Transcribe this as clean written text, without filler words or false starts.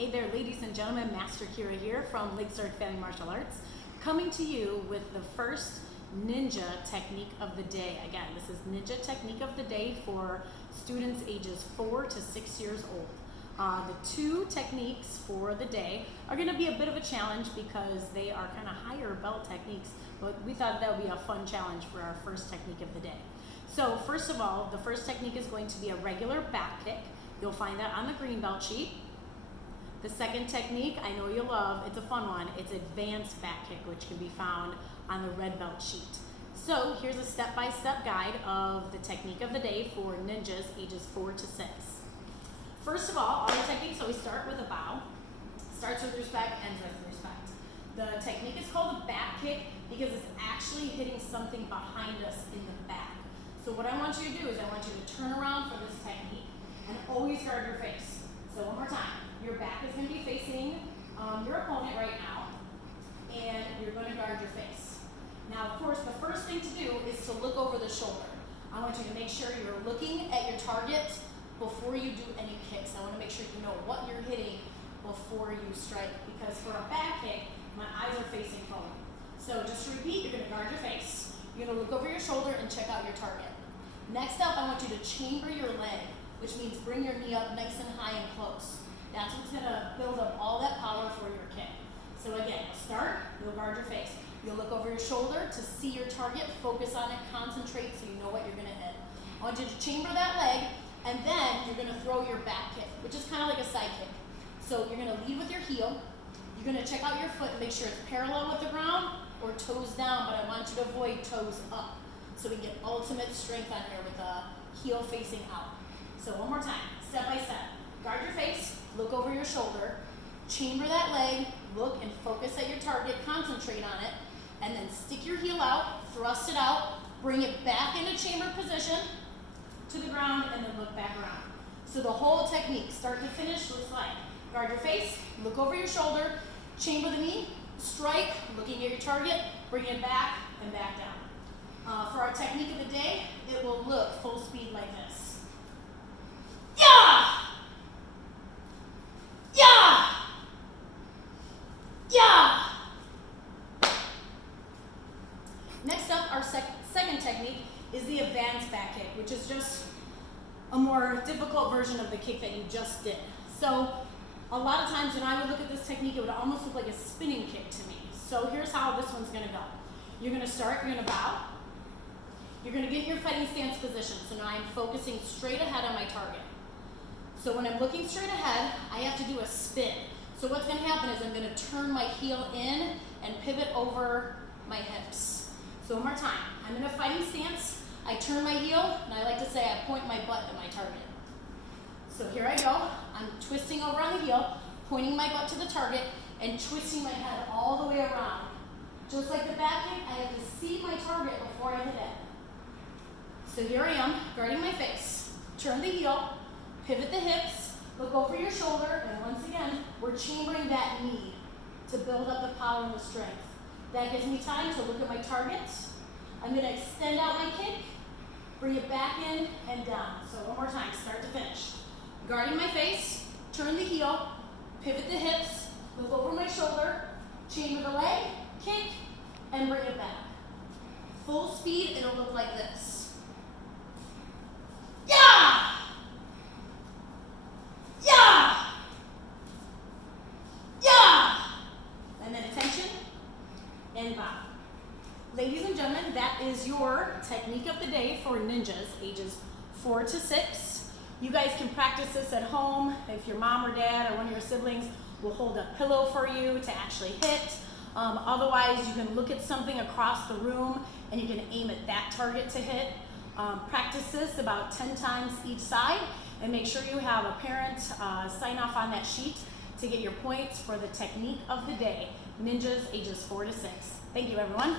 Hey there, ladies and gentlemen, Master Kira here from Lakeside Family Martial Arts, coming to you with the first ninja technique of the day. Again, this is ninja technique of the day for students ages 4 to 6 years old. The two techniques for the day are going to be a bit of a challenge because they are kind of higher belt techniques, but we thought that would be a fun challenge for our first technique of the day. So first of all, the first technique is going to be a regular back kick. You'll find that on the green belt sheet. The second technique, I know you'll love, it's a fun one, it's advanced back kick, which can be found on the red belt sheet. So here's a step-by-step guide of the technique of the day for ninjas ages 4 to 6. First of all the techniques always start with a bow. Starts with respect, ends with respect. The technique is called a back kick because it's actually hitting something behind us in the back. So what I want you to do is I want you to turn around for this technique and always guard your face. So one more time. Your back is going to be facing your opponent right now, and you're going to guard your face. Now, of course, the first thing to do is to look over the shoulder. I want you to make sure you're looking at your target before you do any kicks. I want to make sure you know what you're hitting before you strike, because for a back kick, my eyes are facing forward. So just to repeat, you're going to guard your face. You're going to look over your shoulder and check out your target. Next up, I want you to chamber your leg, which means bring your knee up nice and high and close. That's what's going to build up all that power for your kick. So again, you'll start, you'll guard your face. You'll look over your shoulder to see your target, focus on it, concentrate so you know what you're going to hit. I want you to chamber that leg, and then you're going to throw your back kick, which is kind of like a side kick. So you're going to lead with your heel. You're going to check out your foot and make sure it's parallel with the ground or toes down, but I want you to avoid toes up so we get ultimate strength on here with the heel facing out. So one more time, step by step. Guard your face, look over your shoulder, chamber that leg, look and focus at your target, concentrate on it, and then stick your heel out, thrust it out, bring it back into chambered position to the ground, and then look back around. So the whole technique, start to finish, looks like guard your face, look over your shoulder, chamber the knee, strike, looking at your target, bring it back and back down. For our technique of the day, it will look full speed like this. Yeah! Next up, our second technique is the advanced back kick, which is just a more difficult version of the kick that you just did. So a lot of times when I would look at this technique, it would almost look like a spinning kick to me. So here's how this one's going to go. You're going to start, you're going to bow. You're going to get in your fighting stance position. So now I'm focusing straight ahead on my target. So when I'm looking straight ahead, I have to do a spin. So what's going to happen is I'm going to turn my heel in and pivot over my hips. So one more time. I'm in a fighting stance. I turn my heel, and I like to say I point my butt at my target. So here I go. I'm twisting over on the heel, pointing my butt to the target, and twisting my head all the way around. Just like the back kick, I have to see my target before I hit it. So here I am, guarding my face. Turn the heel, pivot the hips, look over your shoulder, and once again, we're chambering that knee to build up the power and the strength. That gives me time to look at my targets. I'm going to extend out my kick, bring it back in and down. So one more time, start to finish. Guarding my face, turn the heel, pivot the hips, look over my shoulder, chamber the leg, kick, and bring it back. Full speed, it'll look like this. Yeah! Yeah! Yeah! And then attention and bow. Ladies and gentlemen, that is your technique of the day for ninjas ages 4 to 6. You guys can practice this at home if your mom or dad or one of your siblings will hold a pillow for you to actually hit. Otherwise, you can look at something across the room and you can aim at that target to hit. Practice this about 10 times each side and make sure you have a parent sign off on that sheet to get your points for the technique of the day, ninjas ages 4 to 6. Thank you, everyone.